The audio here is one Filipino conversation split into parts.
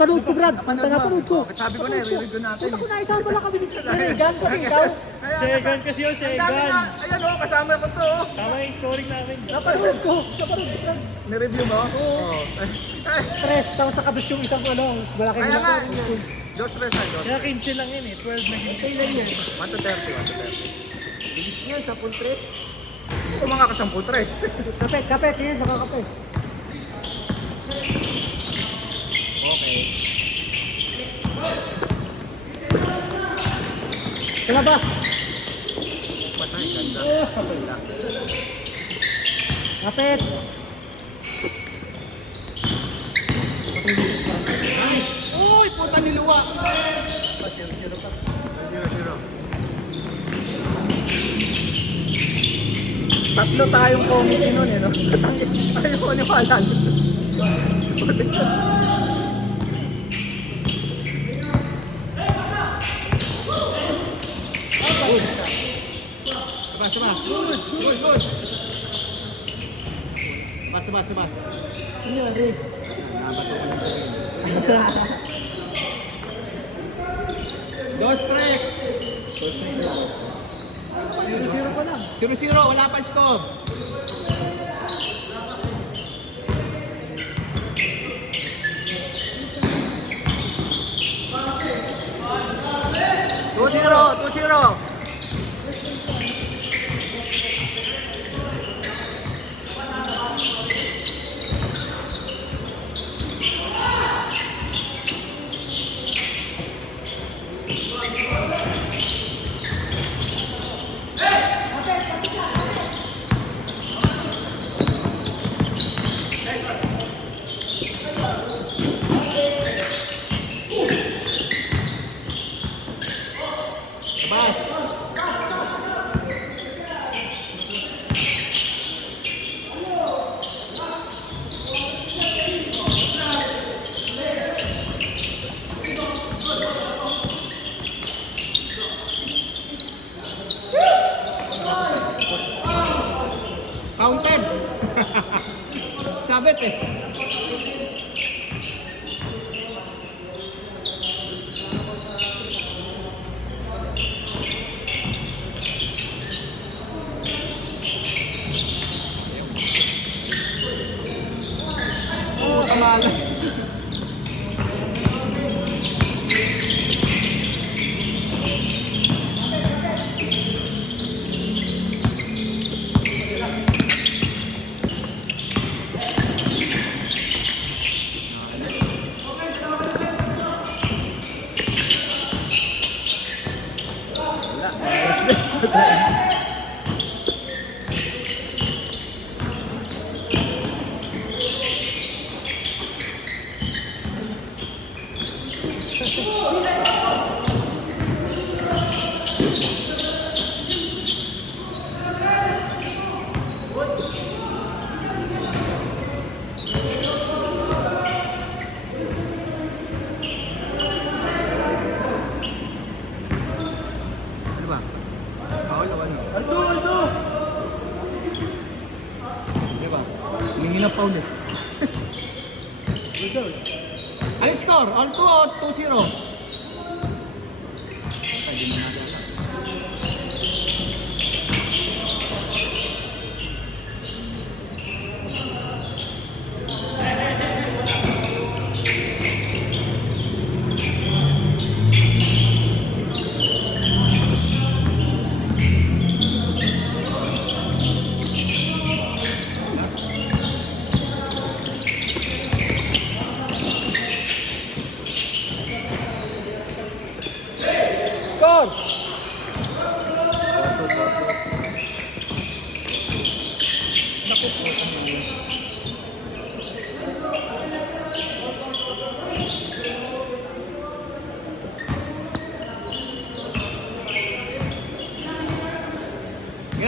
Panood ko, Brad. Napanood ko. Sabi ko na, i-review natin. Punta ko na, isama mo lang kami dito. Regan kami daw. Segan kasi yun, Segan. Ayan o, kasama ko to. Tama yung scoring namin. Napanood ko, Brad. Ni-review mo? Oo. Tres, tapos nakabis yung isang ano, malaki Kaya na. nga. Dos tres na, dos. Kaya 15 lang yun eh, 12 na 15. Kailan yan? 1 to 30, 1 to 30. Bilis niya, 10 tres. Ito mga kasampung tres. Kapet, yun, nakakapet. Okay. Kaya ba? Patay, ganda. Kapet. Uy, puta niluwa. 0-0. Tatlo tayong committee nun eh, no? Ayaw ko niwalan. Sabas. Kunyari. Dos, tres. 0-0 pa lang. 0-0, wala pa score. Two zero. Sabas. Counted. Sabit eh. Kamalas. Ano ba? Bawal o ano? Aldo! Di ba? Humingi ng foul eh. Ano score? All 2 o 2-0? Pwede na natin alam. Score!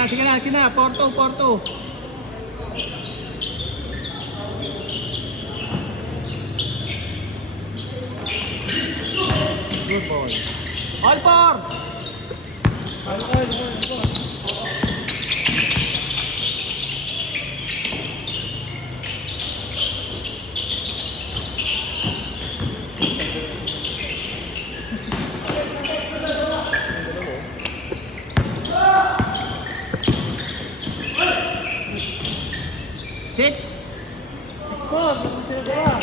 Sige na. Porto. Good ball. All four! Six. 6-4. Sinagawa.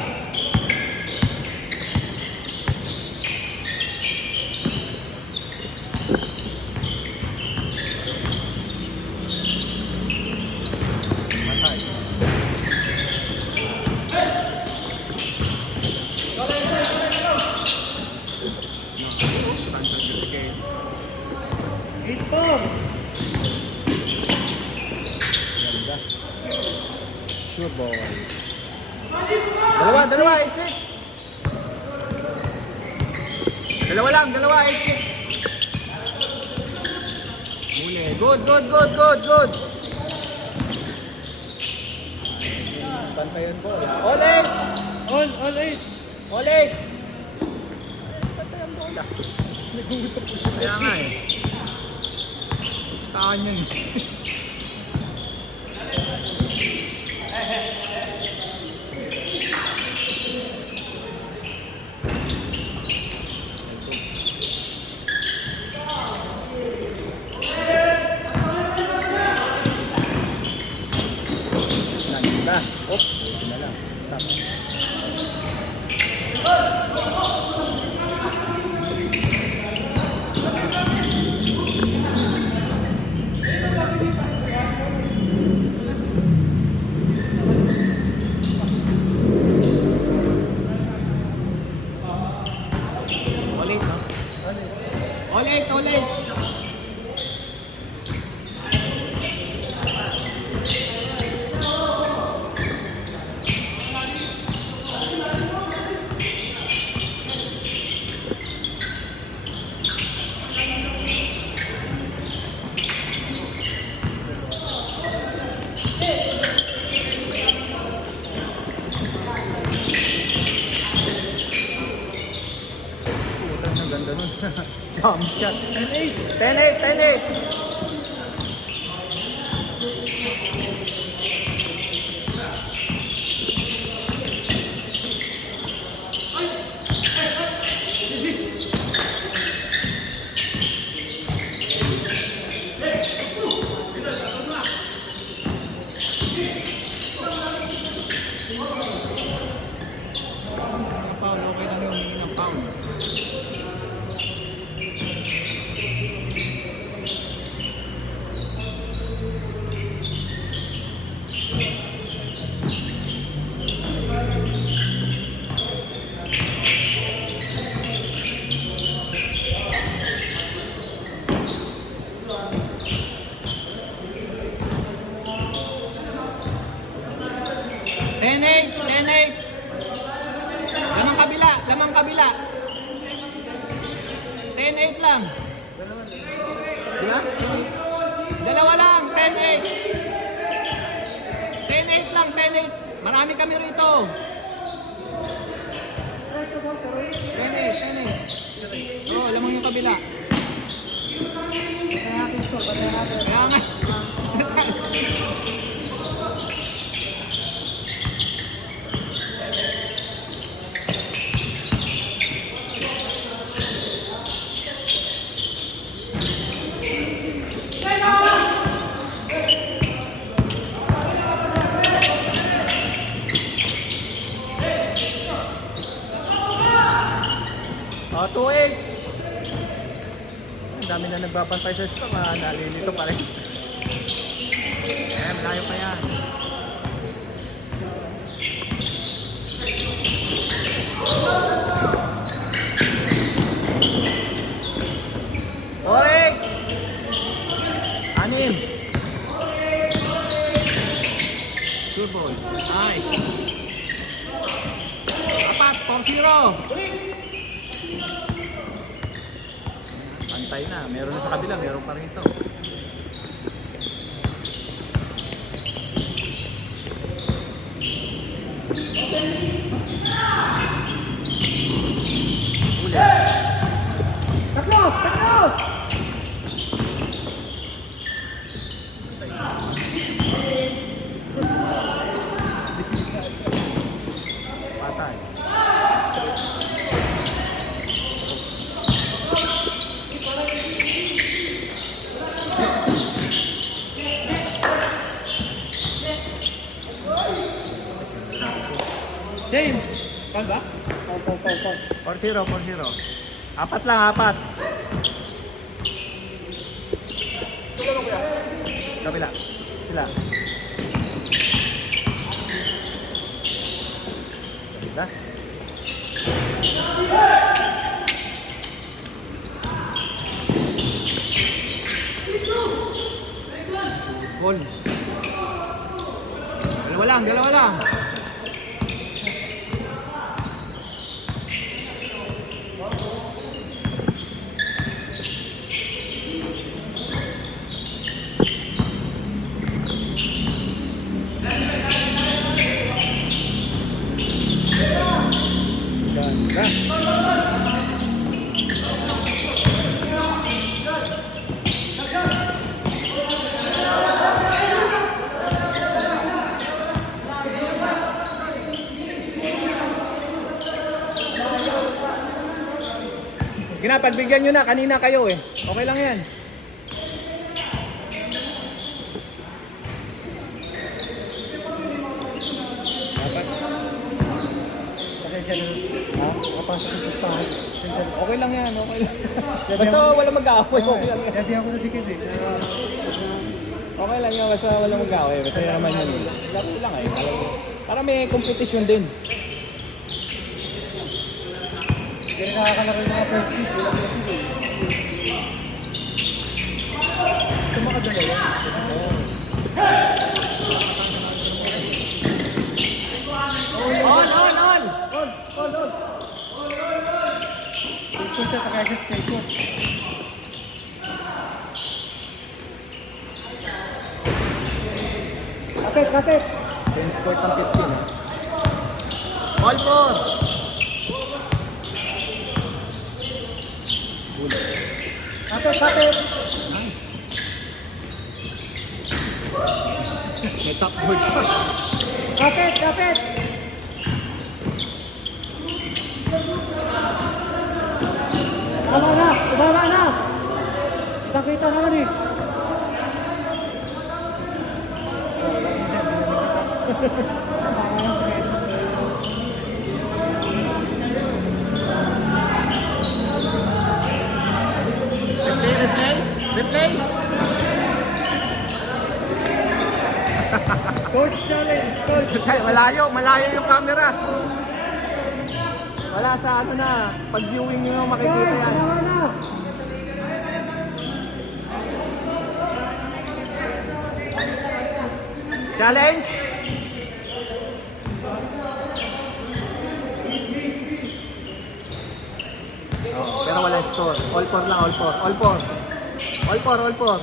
Sure ball. Dalawa, 8-6. Dalawa lang, 8-6. Muli. Good. Pantay yun ball. All 8. All 8. All 8. Pantay ang bola. Kaya nga eh. Staan yun. Oh, na lang. Stop. All eight, all eight. Ang ganda nun. Jump shot. 10-8. 10-8. Ang foul, okay lang yung humingi ng foul. Ten eight. Lamang kabila. 10-8 lang. Diba? Dalawa lang, 10-8. 10-8 lang, 10-8. Marami kami rito. 10-8. Oo, lamang yung kabila. Kaya nga. Oh, 2-8. Ang dami na nagbabantay sa score. Nalilito pa rin. Malayo pa yan. Correct! 6. Good ball. Nice. Apat, 4-0. Pantay na. Meron na sa kabila. Meron pa rin ito. Tatlo! Patay. ba? Pau. 4-0, 4-0. Apat lang, apat. Kabila. Sila. Kabila. Goal. Dalawa lang, dalawa lang. Ganda. Pagbigyan nyo na, kanina kayo eh. Okay lang yan. Dapat. Pasensya na. Nakapasok yung pustahan. Pasensya na. Okay lang yan, okay lang. Basta wala mag-aaway, okay lang yan. Gabi ako na si Kid eh. Okay lang yan, basta wala mag-aaway. Basta yan naman yun. Laro lang eh. Para may competition din. Hindi na nakakalaro yung mga first kick. Wala ko na sila. Sumakadala yan. On! Ito siya, takayagit kay ko. Kapit! Change court ng 15 ha. All four! Kapit! May top board pa. Kapit! Tama na! Nakita na kami. Replay! Coach challenge! Malayo yung camera. Wala sa ano na, pag viewing nyo makikita yan. Tama na! Challenge! Oh, pero wala score. All four lang, all four.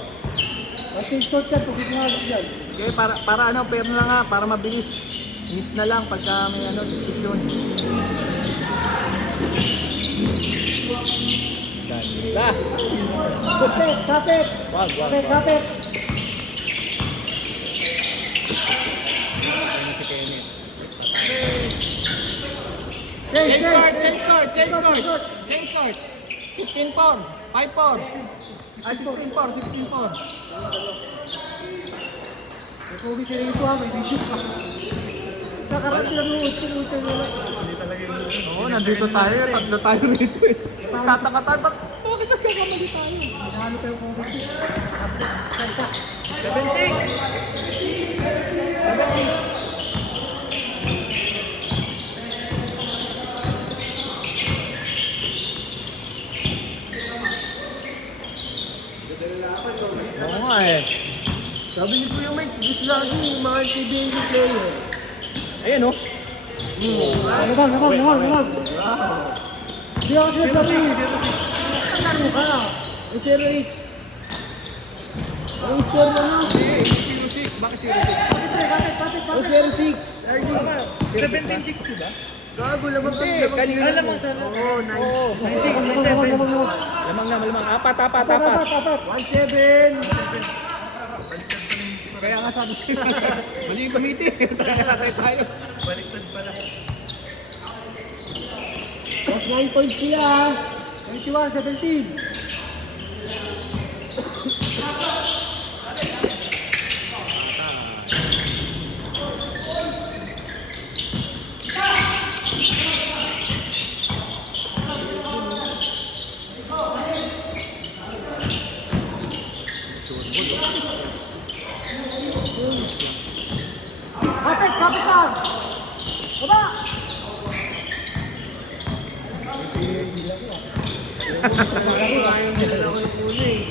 Ating short yan, tugis nga yan. Okay, para ano, pero na lang ha, para mabilis. Miss na lang pagka may ano, diskusyon. Ganda! Kapit! Wag. Kapit! Change court! 15-4, 5-4. Ah, 16-4. May COVID na rito ha, may video pa. Nakarating lang yung utsin nila. Oo, nandito tayo. Tatlo tayo rito eh. Tataka tayo. Bakit nagkakamali tayo? Nahalo tayo COVID. Salta. 7-6. Oo nga eh. Sabi ni Kuya Mike, gusto lagi yung mga TBA player. Ayan oh. Lamang. Di ako sinasabi. Ano ka? Ay, 0-8. Ang score mo na. 06. Bakit 06? Kapit. Oh, 06. RD. 17-6 ba? Gago, lamang Hindi, kanina. Lamang sana. Oo, 9. Lamang. Apat. 1-7. Kaya nga sabi sa'yo. Mali yung committee. Tayo. Baliktad pala. Plus 9 points sila. 21-17.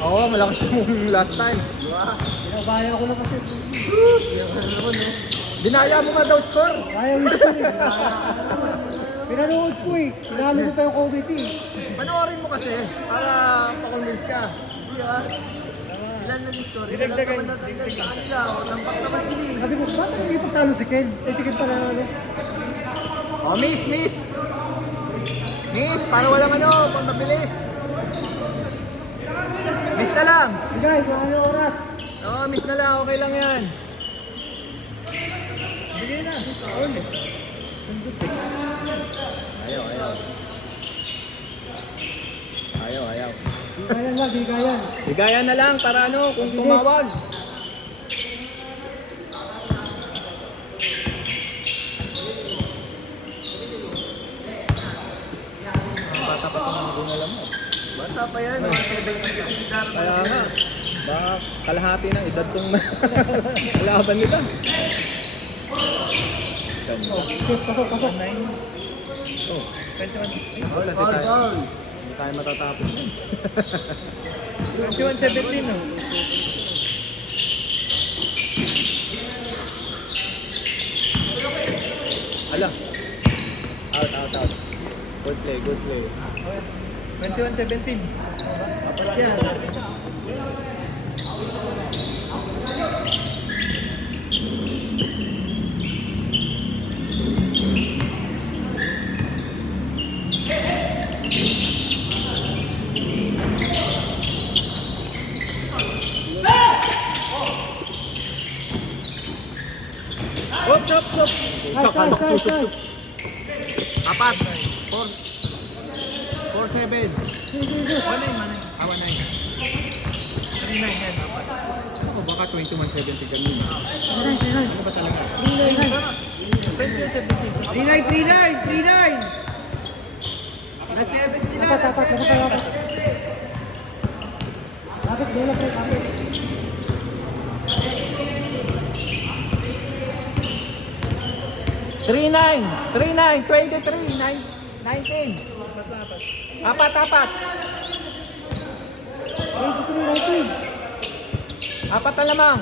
Oo, malakas yung last time. Binabayan ko lang kasi. Dinaya mo nga daw score. Ayaw yung score eh. Pinanood ko eh. Pinalo ko pa yung committee. Panoorin mo kasi para pa-convince ka. Ilan na yung story? Ilan naman natanggal sa kanila. O, lampak naman sila eh. Sabi ko, bakit hindi pagtalo si Ken? Eh, si Ken pala ano. Oh, miss. Miss, para walang ano, pang mabilis. Miss na lang. Bigay, kung ano oras. Oo, miss na lang. Okay lang yan. Bigay na. Ayaw. Bigayan lang, bigayan. Bigayan na lang para ano, kung tumawag. Bata pa itong mga alam mo. Bata pa yan. 70 kasi si Darman. Kaya nga, baka kalahati ng edad tong laban nila. Pasok. Oh, 21. wala di tayo. Hindi tayo matatapos yan. 21-17 no? Ala. Out. Good play. 21-17. Apat yan. Stop. Side. Apat. 4-7. Manay. 39 yan. Apat. Ako baka 21-70 ganun. Ano ba talaga? 39. Na-7 sila. Dapat. Dapat, bola pre, dapat. Three nine, 23, 19. Apat. 23-19. Apat na lamang.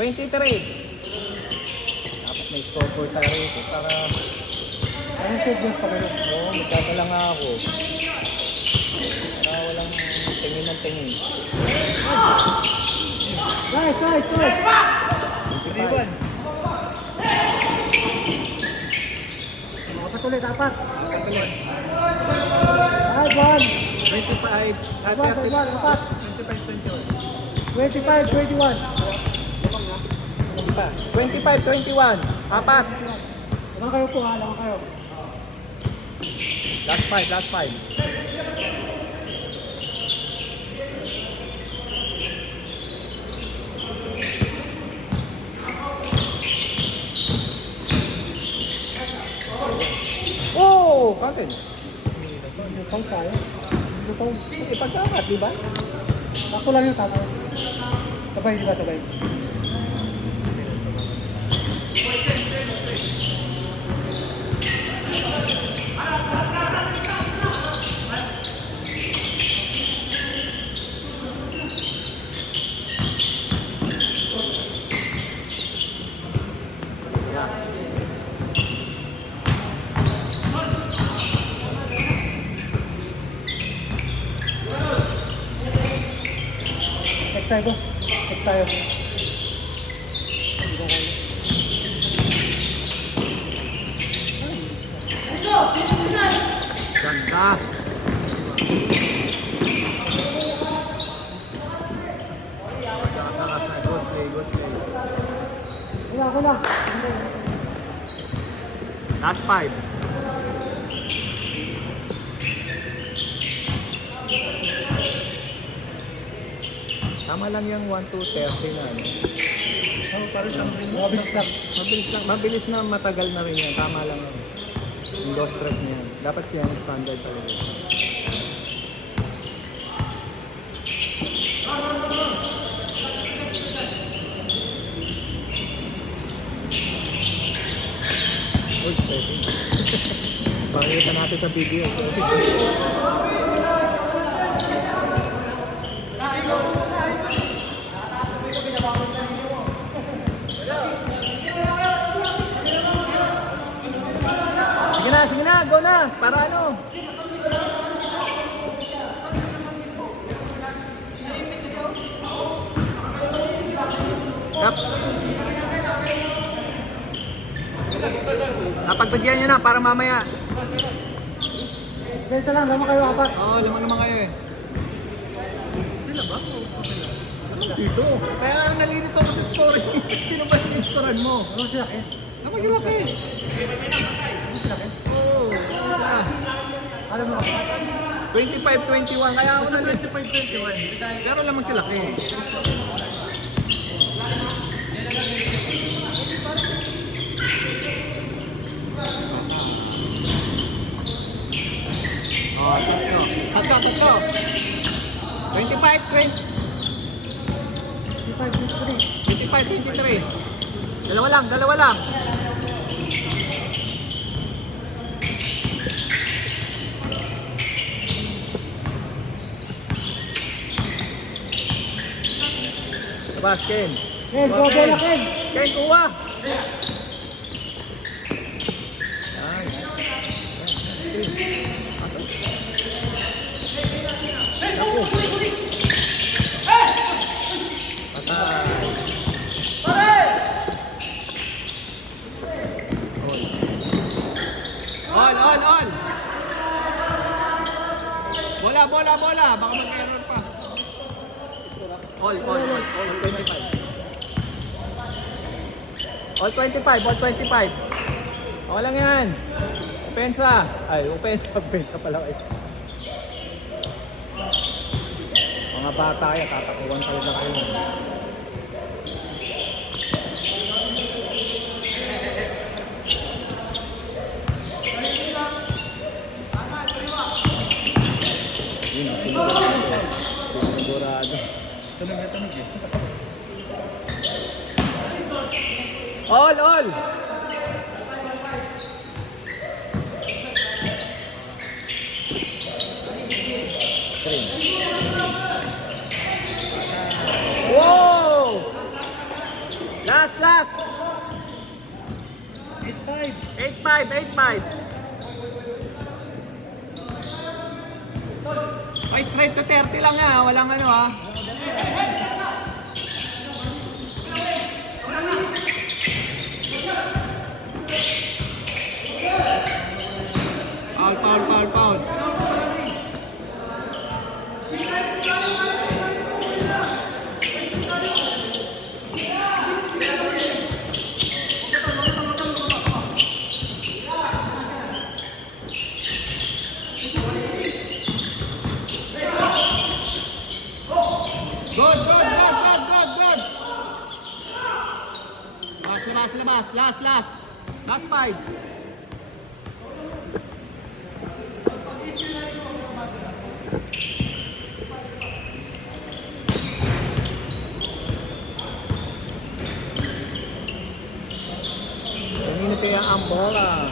23. Dapat may scoreboard tayo rito para Ayun, set goals pa kayo. oo, magkakala nga ako. Para walang tingin ng tingin. Nice. 21. Apat ulit, apat. Ay, one. 25 at Apat. 25-21. 25-21. 25-21. Apat. Laman kayo po ha, laman kayo. Last five. Oh, content. Lutong tayo. Lutong. Ipagkakat, di ba? Sakto lang yung tato. Sabay, di ba? Sabay. Next tayo, boss. Next tayo. Ganda. Good play. Ako na. Last five. Tama lang yung 1 to 30 na. Ano. Para siyang rin. Mabilis na matagal na rin yan. Tama lang yan. Yung low stress niya. Dapat siya ang standard talaga. Good stressing. Pakita natin sa video. Sige na, go na. Para ano? Yep. Napagbigyan nyo na para mamaya. Bensa lang, naman kayo apat. Oo, lamang naman kayo eh. Sila ba? Dito. Kaya nga nalilito ako sa story. Sino ba yung restaurant mo? Ano sila eh? Ako yung laki. Ano sila eh? Oo. Isa. Alam mo, 25-21. Kaya ako na 25-21. pero lamang sila laki. Oh, tatlo. 25-23. Dalawa lang. Labas, Ken. Ken, go bola Ken. Ken, kuha. Ay. Naku. Patay. All. Bola. Baka mag-error pa. All 25. All 25. Okay lang yan. Opensa pala kayo. Mga bata yan, tatakuan talaga kayo. Yun, sigurado. Tunog eh. All! Wow! Last! 8-5. Ay, straight to 30 lang ha. Walang ano ha. Foul. Good. Last 5. Ini kaya ang bola.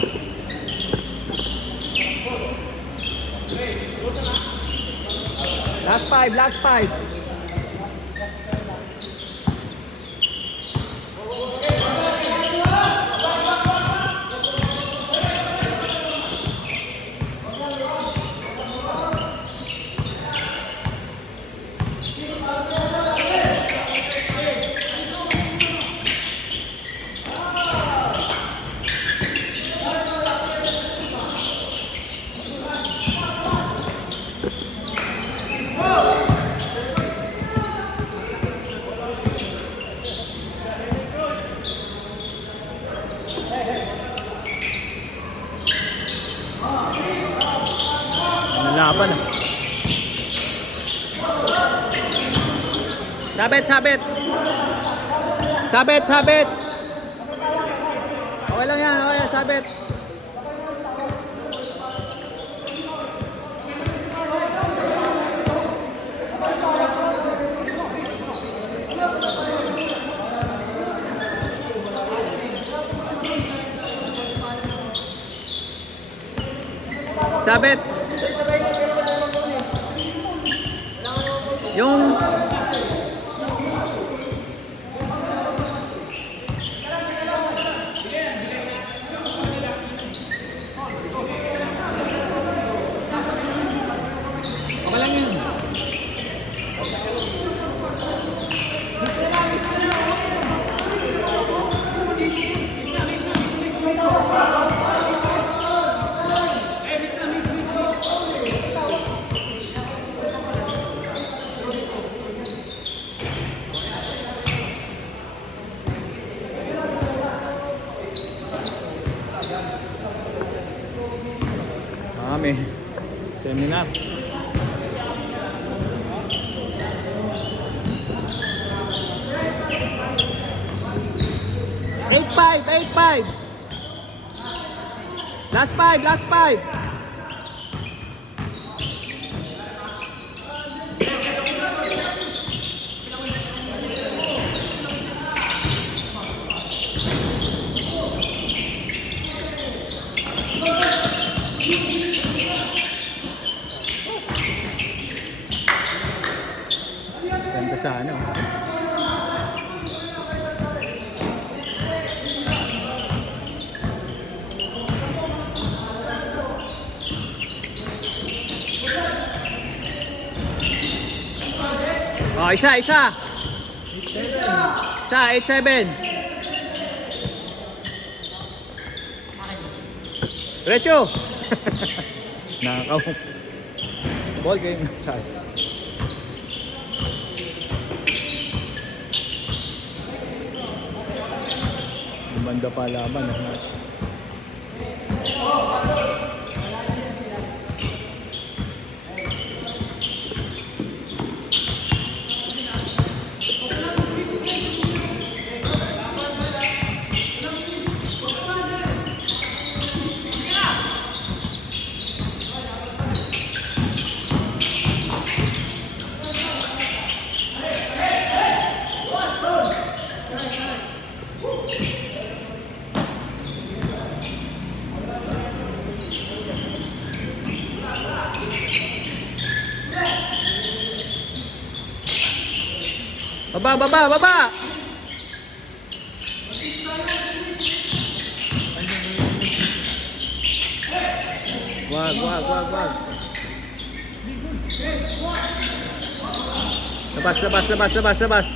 Last 5. Laban ah. Sabit. Okay lang yan, sabit. Sabit. Yung... Okay lang yun. May seminar. 8-5, 8-5. Last 5, last 5. Ganda sa ano. Oh, isa. Isa, 8-7. Diretso. Nakakaw. Ball game. Sorry. Banda pa laban. Baba. Wag. Labas.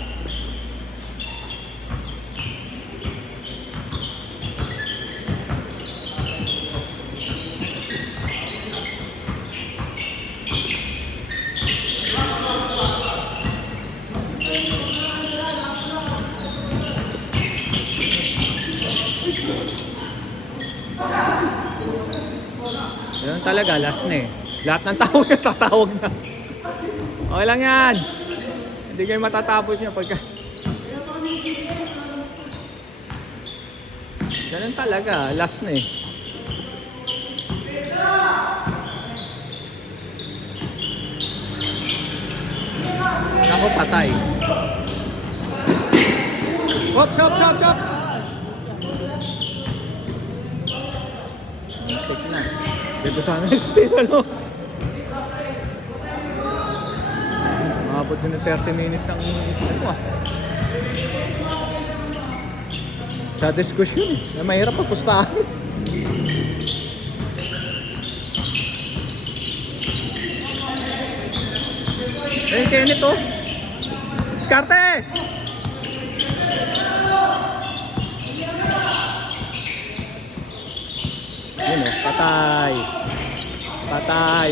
Ganun talaga, last na eh. Lahat ng tao tatawag na. Okay lang yan. Hindi kayo matatapos niya pagka... Ganun talaga, last na eh. Ako patay. Chops. Tik na. Dito sana still ano. Makapot din ng 30 minutes ang isip ko ah. Sa diskusyon eh. Mahirap pagpustahan. Kenneth oh. Diskarte! Yun oh, patay.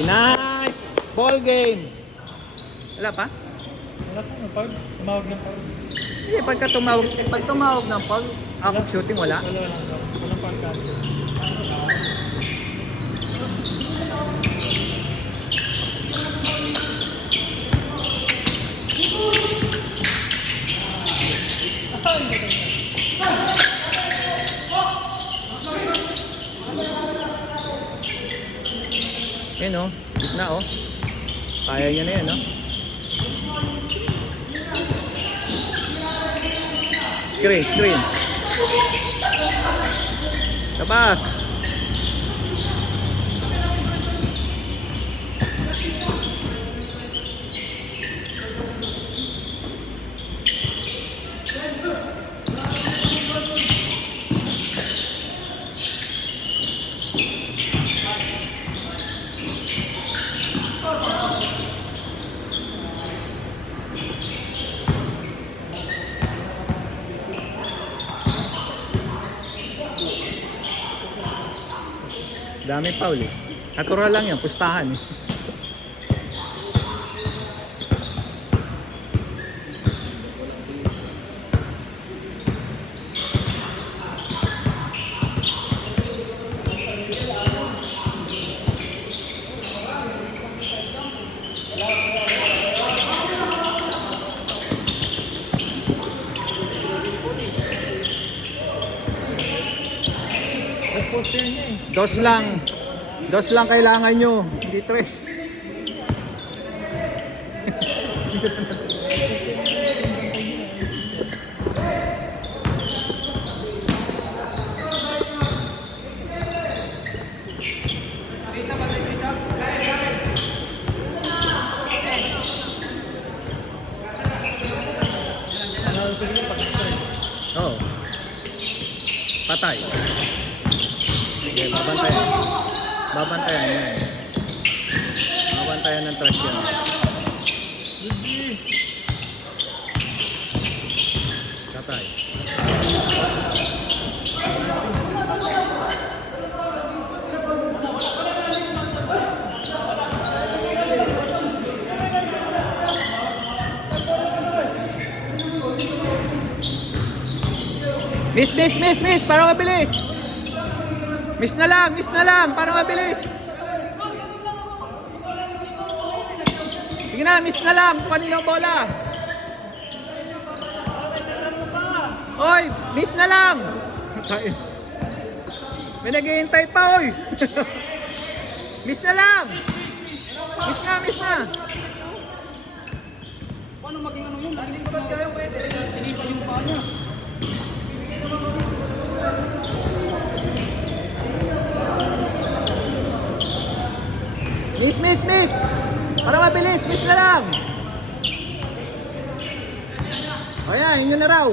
Nice! Ball game. Wala pa? Wala pa, pag tumawag ng pag. Hindi, pag tumawag ng pag, shooting wala. Walang pagkakas. Yan o, gitna o. Kaya niya na yan o. Screen. Labas. Dami foul eh. Natural lang yan, pustahan eh. Poster niya eh. Dos lang kailangan nyo, hindi tres. Oo. Patay. Sige, babantayan. Babantayan yan. Babantayan ng trash yan. Patay. Miss, para mabilis. Miss na lang, para mabilis. Sige na, miss na lang, kung kanino ang bola. Oy, miss na lang. May naghihintay pa, oy. Miss na lang. Miss na. Paano maging ano yun? Narinig ko ba kayo pwede? Sinipan yung paa niya. Miss. Para mabilis, miss na lang. O yan, yun na raw.